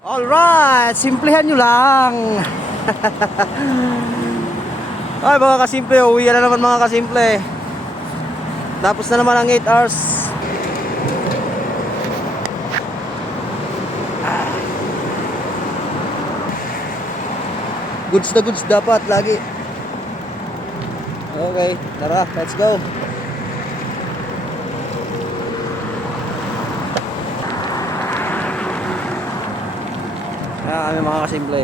Alright, simplihan nyo lang. Ay mga kasimple, uwi na naman mga kasimple. Tapos na naman ang 8 hours. Goods na goods dapat lagi. Okay, tara, let's go. Kami mga kasimple.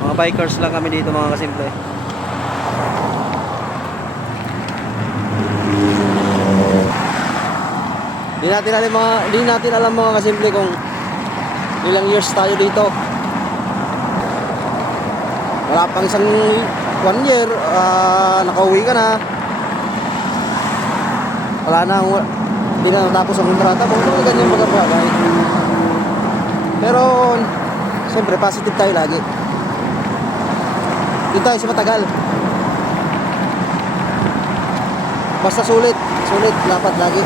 Mga bikers lang kami dito mga kasimple. Di natin alam mga kasimple kung ilang years tayo dito. Wala pang isang 1 year, nakauwi ka na. Wala na, hindi na natapos ang kontrata mo. Ganyan mga bagay. Pero siyempre positive tayo lagi. Dito tayo sa matagal. Basta sulit dapat lagi.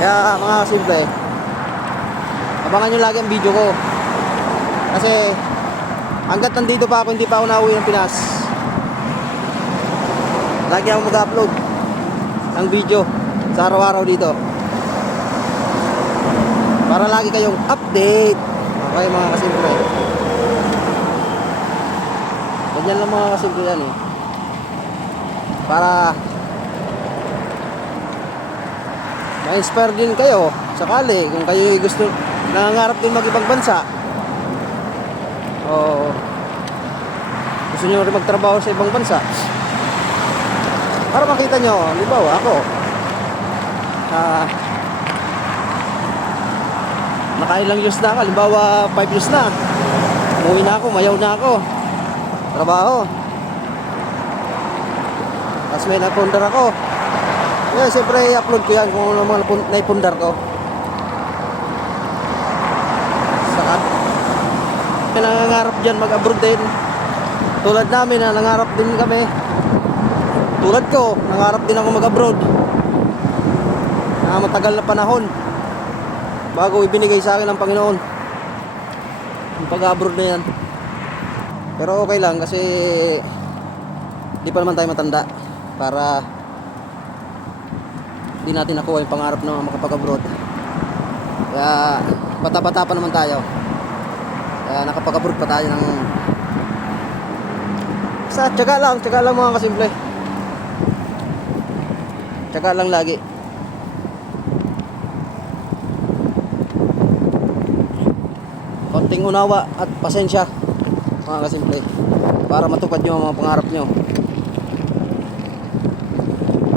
Kaya mga simple, abangan nyo lagi ang video ko. Kasi hanggat nandito pa ako, hindi pa ako nauwi ng Pinas, lagi ako mag-upload ng video sa araw-araw dito, para lagi kayong update. Okay mga kasimple, ganyan lang mga kasimple yan eh. Para ma-inspire din kayo sakali kung kayo gusto, nangangarap din mag-ibang bansa o gusto nyo rin magtrabaho sa ibang bansa, para makita nyo. Halimbawa ako, nakailang years na ako, halimbawa 5 years na, umuwi na ako, mayaw na ako trabaho, tapos may napundar ako. Kaya siyempre i-upload ko yan kung ano mga naipundar ko. Saka may nangangarap dyan mag-abroad din, tulad namin na nangarap din kami. Tulad ko, nangarap din ako mag-abroad na matagal na panahon bago ibinigay sa akin ng Panginoon yung pag-abroad na yan. Pero okay lang kasi di pa naman tayo matanda para di natin nakuha yung pangarap na makapag-abroad. Kaya bata-bata pa naman tayo, kaya nakapag-abroad pa tayo ng sa tiyaga lang mga kasimple. Tiyaga lang lagi. Konting unawa at pasensya mga kasimple, para matupad nyo ang mga pangarap nyo.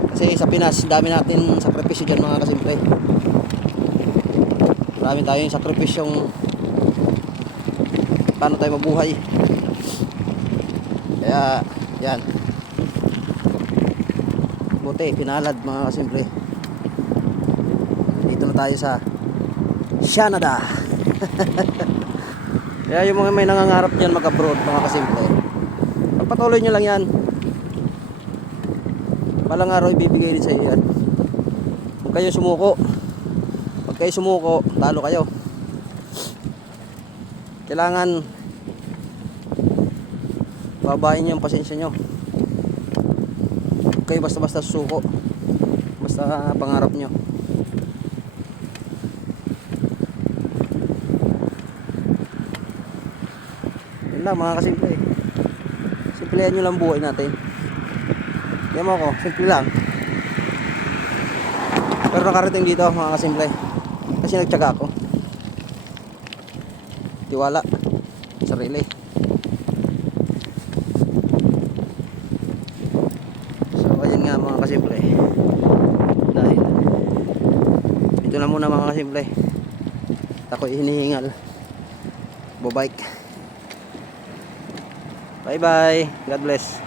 Kasi sa Pinas, dami natin sakripisyo dyan mga kasimple. Marami tayong sakripisyong paano tayo mabuhay. Kaya yan, buti pinalad mga kasimple. Dito na tayo sa Canada. Kaya yung mga may nangangarap dyan mag-abroad mga kasimple, pagpatuloy nyo lang yan. Balang araw ibibigay din sa iyo yan. Huwag kayo sumuko. Pag kayo sumuko, talo kayo. Kailangan babayin nyo yung pasensya nyo. Huwag kayo basta-basta susuko, basta pangarap nyo. Yun lang mga kasimple. Simplihan nyo lang buhay natin. Yan mo ako, simple lang. Pero nakarating dito mga kasimple kasi nagtiyaga ako. Tiwala, sarili. So ayan nga mga kasimple. Dahil ito na muna mga kasimple, ako hinihingal. Bye bye. God bless.